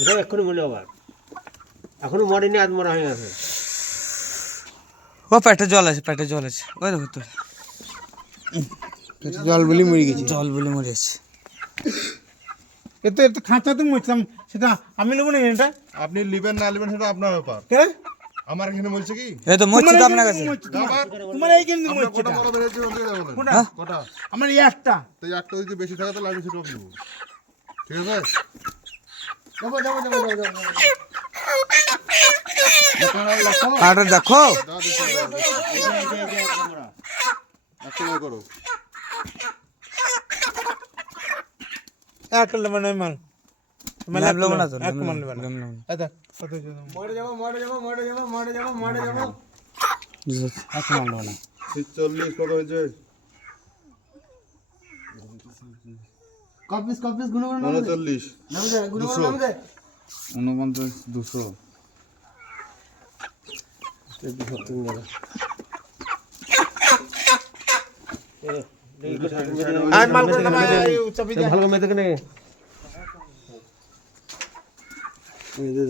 এটা এক্ষুনি মরে আবার এখনো মরেনি, আধ মরা হয়ে গেছে। ও পেটে জল আছে, পেটে জল আছে, ওই দেখো তো জল বলি মরে গেছে, জল বলে মরে আছে। এত খাঁচাতে মরছিলাম, সেটা আমি নেবো না এটা। আপনি লিবেন না লিবেন সেটা আপনার ব্যাপার। কে আমার এখানে বলছে কি এই তো মরছি তো আপনার কাছে। তোমার এইখানে আপনার মরছে কটা মরা বেরিয়েছে ওদিকে বলেন। কোনটা? কটা? আমার একটা। তো এই একটা যদি বেশি থাকে তাহলে আমি সেটা নেবো, ঠিক আছে? আরে দেখো যা দেখি একটা বের করো। একটা লেমন নাই মাল। ল্যাব লবো না তো, এক মান লেমন। ল্যাব লবো না। আচ্ছা কত জন? এক মান লেমন। 40 কত হয়েছে? কপিস গুণ গুণ 39 নাম দে, গুণ গুণ নাম দে। 49 200 আর মাল কোন নাম এই চাবি দে। ভালো মেয়ে দেখে নে। এই দে।